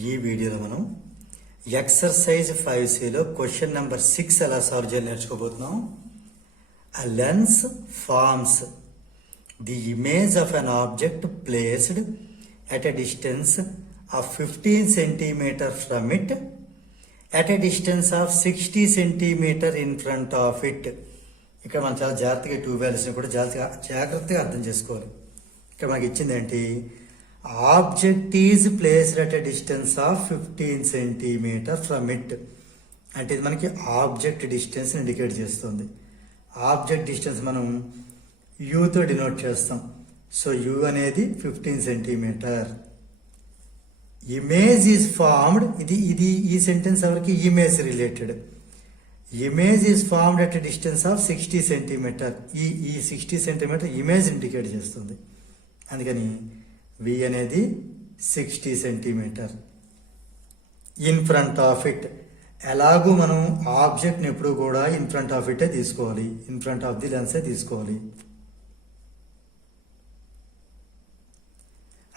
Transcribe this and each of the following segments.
ఈ వీడియోలో మనం ఎక్సర్సైజ్ 5Cలో క్వశ్చన్ నెంబర్ 6 ఎలా సాల్వ్ చేయాలి నేర్చుకోబోతున్నాం. A lens forms the image of an object placed at a distance of 15 cm from it at a distance of 60 cm in front of it. ఇక్కడ మనం చాలా జాగ్రత్తగా two వాల్యూస్ని కూడా జాగ్రత్తగా అర్థం చేసుకోవాలి. ఇక్కడ మనకి ఇచ్చింది ఏంటి, object is placed at a distance of 15 cm from it. అంటే ఇది మనకి ఆబ్జెక్ట్ డిస్టెన్స్ ఇండికేట్ చేస్తుంది. ఆబ్జెక్ట్ డిస్టెన్స్ మనం యూతో డినోట్ చేస్తాం. సో యూ అనేది 15 cm. ఇమేజ్ ఈజ్ ఫార్మ్డ్, ఇది ఈ సెంటెన్స్ ఎవరికి, image related. Image is formed at a distance of 60 cm. ఈ 60 cm ఇమేజ్ ఇండికేట్ చేస్తుంది. అందుకని వి అనేది 60 cm. In front of it, ఎలాగూ మనం ఆబ్జెక్ట్ని ఎప్పుడు కూడా ఇన్ ఫ్రంట్ ఆఫ్ ఇటే తీసుకోవాలి, ఇన్ ఫ్రంట్ ఆఫ్ ది లెన్సే తీసుకోవాలి.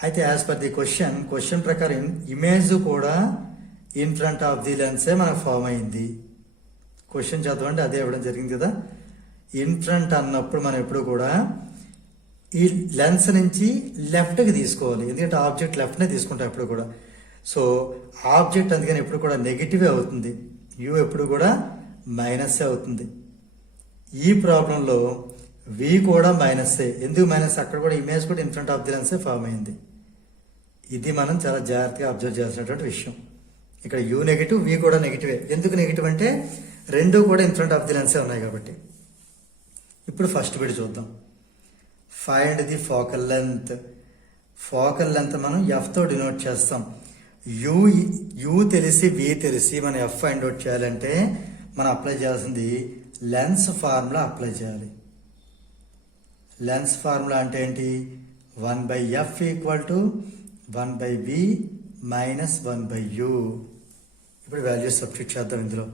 అయితే యాజ్ పర్ ది క్వశ్చన్ ప్రకారం ఇమేజ్ కూడా ఇన్ ఫ్రంట్ ఆఫ్ ది లెన్సే మనకు ఫామ్ అయింది. క్వశ్చన్ చదవండి, అదే ఇవ్వడం జరిగింది కదా. ఇన్ ఫ్రంట్ అన్నప్పుడు మనం ఎప్పుడు కూడా ఈ లెన్స్ నుంచి లెఫ్ట్కి తీసుకోవాలి, ఎందుకంటే ఆబ్జెక్ట్ లెఫ్ట్నే తీసుకుంటాం ఎప్పుడు కూడా. సో ఆబ్జెక్ట్ అందుకని ఎప్పుడు కూడా నెగిటివే అవుతుంది, యూ ఎప్పుడు కూడా మైనస్సే అవుతుంది. ఈ ప్రాబ్లంలో వి కూడా మైనస్సే. ఎందుకు మైనస్, అక్కడ కూడా ఇమేజ్ కూడా ఇన్ ఫ్రంట్ ఆఫ్ ది లెన్సే ఫామ్ అయింది. ఇది మనం చాలా జాగ్రత్తగా అబ్జర్వ్ చేసినటువంటి విషయం. ఇక్కడ యూ నెగిటివ్, వి కూడా నెగిటివే. ఎందుకు నెగిటివ్ అంటే రెండు కూడా ఇన్ ఫ్రంట్ ఆఫ్ ది లెన్సే ఉన్నాయి కాబట్టి. ఇప్పుడు ఫస్ట్ బిట్ చూద్దాం. Find the focal length. Focal length మనం ఎఫ్తో డినోట్ చేస్తాం. యూ తెలిసి వి తెలిసి మనం ఎఫ్ ఫైండ్ అవుట్ చేయాలంటే మనం అప్లై చేయాల్సింది లెన్స్ ఫార్ములా అప్లై చేయాలి. లెన్స్ ఫార్ములా అంటే ఏంటి, 1/f = 1/v - 1/u. ఇప్పుడు వాల్యూస్ సబ్స్టిట్యూట్ చేద్దాం. ఇందులో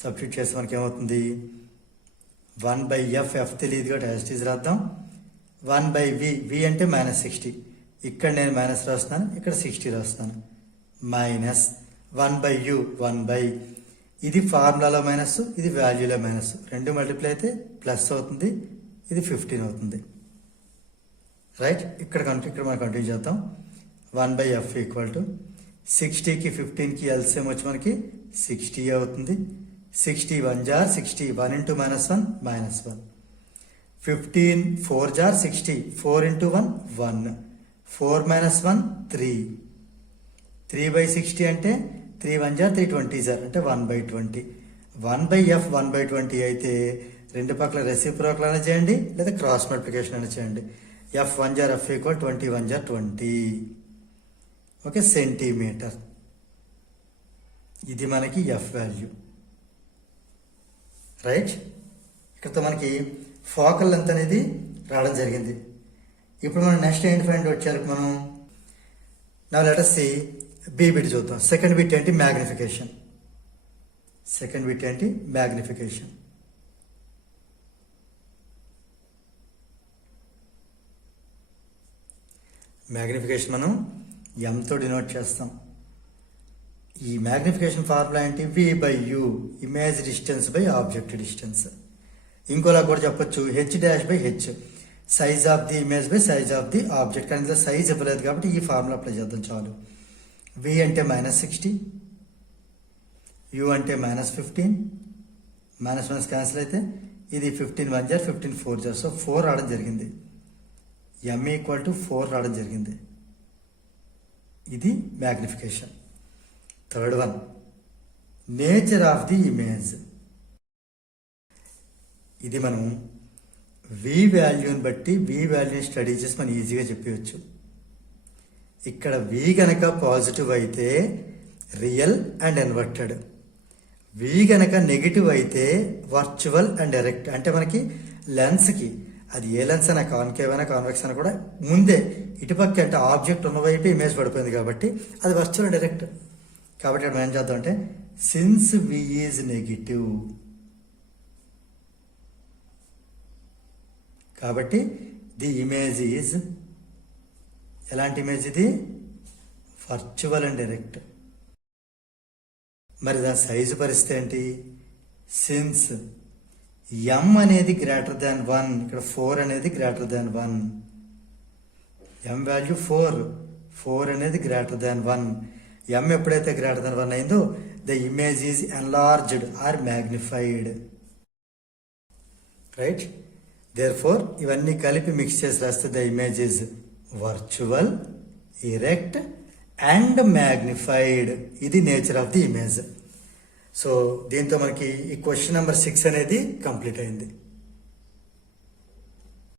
సబ్స్టిట్యూట్ చేస్తే మనకి ఏమవుతుంది, 1/f, ఎఫ్ తెలియదు కాబట్టి యాజ్ ఇట్ ఈజ్ రాద్దాం. 1/v, వి అంటే -60. ఇక్కడ నేను మైనస్ రాస్తాను, ఇక్కడ 60 రాస్తాను. మైనస్ 1/u, 1/, ఇది ఫార్ములాలో మైనస్, ఇది వాల్యూలో మైనస్, రెండు మల్టిప్లై అయితే ప్లస్ అవుతుంది, ఇది 15 అవుతుంది. రైట్, ఇక్కడ మనం కంటిన్యూ చేద్దాం. 1/f = 60కి 15కి ఎల్సిఎం వచ్చి మనకి 60 అవుతుంది. 60 1 * 60, 1 × -1 -1. 15 4 * 60, 4 × 1 1, 4 - 1 3. 3/60 అంటే 3 1 * 3 20 అంటే 1/20. 1/f 1/20 అయితే రెండు పక్కల రెసిప్రోకల్ అయినా చేయండి, లేదా క్రాస్ మల్టిప్లికేషన్ అయినా చేయండి. f 1 * f = 20 1 * 20. Okay, centimetre. ఇది మనకి ఎఫ్ వాల్యూ. రైట్, ఇక్కడతో మనకి ఫోకల్ లెంత్ అనేది రావడం జరిగింది. ఇప్పుడు మనం నెక్స్ట్ ఏంటి ఫైండ్ అవుట్ చేయాలి మనం. నా let us see B bit చూద్దాం. సెకండ్ బిట్ ఏంటి, మ్యాగ్నిఫికేషన్. సెకండ్ బిట్ ఏంటి, మ్యాగ్నిఫికేషన్. మ్యాగ్నిఫికేషన్ మనం ఎంతో డినోట్ చేస్తాం. ఈ మ్యాగ్నిఫికేషన్ ఫార్ములా ఏంటి, v/u, image distance by object distance. ఇంకోలా కూడా చెప్పొచ్చు, h'/h, size of the image by size of the object. కానీ ఇందులో సైజ్ ఇవ్వలేదు కాబట్టి ఈ ఫార్ములా అప్లై చేద్దాం చాలు. v అంటే -60, u అంటే -15, -1 క్యాన్సిల్ అయితే ఇది 15 1 * 15 4 * సో 4 రావడం జరిగింది. m = 4 రావడం జరిగింది. ఇది magnification. Third one, nature of the image. ఇది మనం వి వాల్యూని బట్టి వి వాల్యూని స్టడీ చేసి మనం ఈజీగా చెప్పవచ్చు. ఇక్కడ వి గనక పాజిటివ్ అయితే రియల్ అండ్ ఇన్వర్టెడ్, వి గనక నెగిటివ్ అయితే వర్చువల్ అండ్ డైరెక్ట్. అంటే మనకి లెన్స్కి అది ఏ లెన్స్ అయినా, కాన్కేవ్ అయినా కాన్వెక్స్ అయినా కూడా ముందే ఇటుపక్క అంటే ఆబ్జెక్ట్ ఉన్నవైపు ఇమేజ్ పడిపోయింది కాబట్టి అది వర్చువల్ డైరెక్ట్. కాబట్టి మనం ఏం చేద్దాం అంటే, సిన్స్ వి ఈజ్ నెగిటివ్, కాబట్టి ది ఇమేజ్ ఈజ్ ఎలాంటి ఇమేజ్, ఇది వర్చువల్ అండ్ ఎరెక్ట్. మరి దాని సైజు పరిస్థితి ఏంటి? సిన్స్ m అనేది గ్రేటర్ దాన్ 1, ఇక్కడ 4 అనేది గ్రేటర్ దాన్ 1. m వాల్యూ 4 అనేది గ్రేటర్ దాన్ 1. m ఎప్పుడైతే గ్రేటర్ దాన్ 1 అయిందో the image is enlarged or magnified. Right? Therefore ఇవన్నీ కలిపి మిక్స్ చేసి రాస్తే the image is virtual, erect and magnified. ఇది nature of the image. So దీంతో మనకి ఈ క్వశ్చన్ నెంబర్ 6 అనేది కంప్లీట్ అయింది.